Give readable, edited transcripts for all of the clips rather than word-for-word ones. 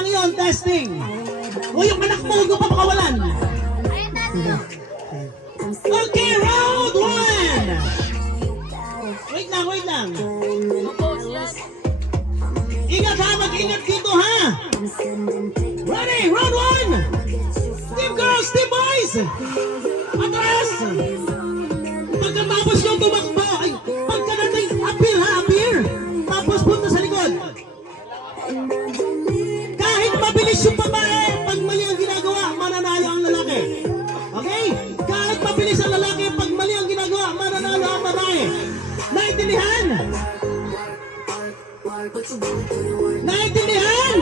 lang yon, testing. O yung anak mo, huwag mo papakawalan. Okay, round 1. Wait lang. Ingat ha, mag-ingat dito ha. Ready, round 1. Team girls, team boys. Atras. Pagkatapos yung tumakbo, ay, pagka natin, appear ha, appear. Tapos punta sa likod. Kahit mabilis yung babae, pag mali ang ginagawa, mananalo ang lalaki. Okay? Kahit mabilis ang lalaki, pag mali ang ginagawa, mananalo ang babae. Naintindihan? Naintindihan?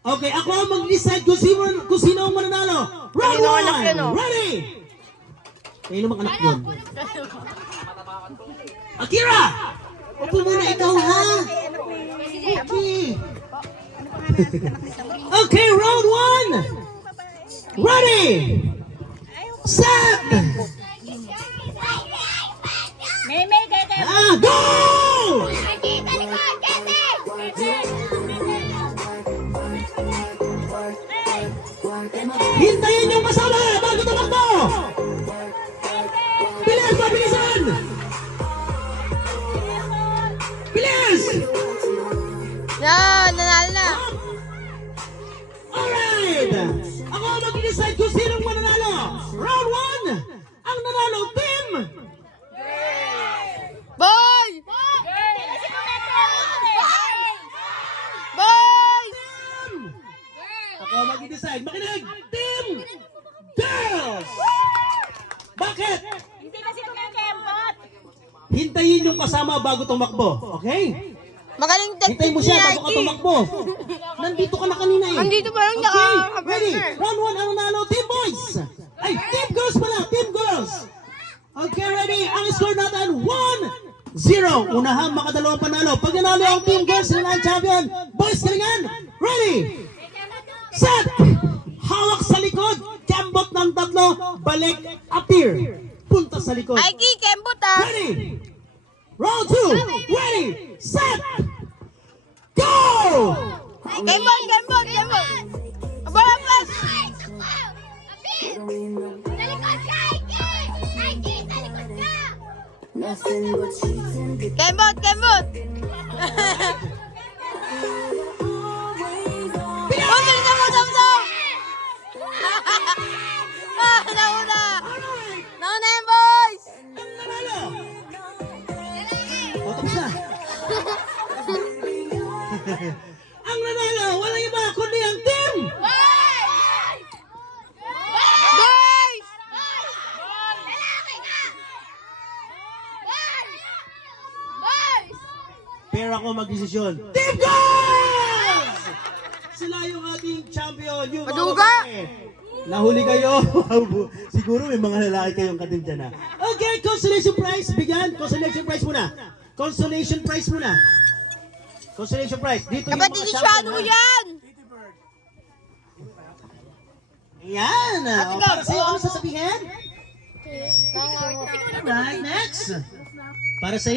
Okay, ako ang mag-decide kung sino ang mananalo. Round 1! Ready! Kayo naman anak yun. Akira! Upo muna ikaw ha! Okay. Okay, round 1! Ready! Set! Go! Hintayin yung kasama bago tumakbo! Bilis! Mabilisan! Bilis! Yan, nanalo na. Alright! Ako ang mag-decide kung sinong mananalo. Round 1! Ang nanalo team! Boy! Boy! Ako ang mag-decide. Makinig! Team! Girls! Bakit? Hindi kasi kumikembot. Hintayin yung kasama bago tumakbo. Okay? Magaling Hintayin mo siya bago ka Nike. tumakbo. Nandito ka na kanina eh. Andito pa lang siya, Okay, ah, ready? partner. Round 1 ang nanalo, team boys. Ay, team girls pala, team girls. Okay, ready? Ang score natin, 1-0. Unahang makadalawang panalo. Pag nanalo ang team girls, sila ang champion. Boys, galingan. Ready? Set. Hawak sa likod. Kembot ng tatlo. Balik, appear. Punta sa likod. Nike, kembot ah. Ready? Round 2. Ready? Set. Go! Kembot. Abang, abang. Kembot. Oh, bilisan mo, Samsung! Nauna yan, boys! Ang nanalo! O, tapos na. Ang nanalo, walang iba kundi ang team! Boys! Pero ako mag-desisyon. Team Girls! Sila yung ating champion. Yung mga Maduga! babae. Nahuli kayo. Siguro may mga lalaki kayong katim dyan ha. Okay, consolation prize. Bigyan. Consolation prize muna. Consolation prize muna. Consolation prize. Dito yung Kapatid mga ni champion. Shadow ha? yan! Ayan. O, para sa'yo, ano sasabihin? Alright, next. Para sa'yo.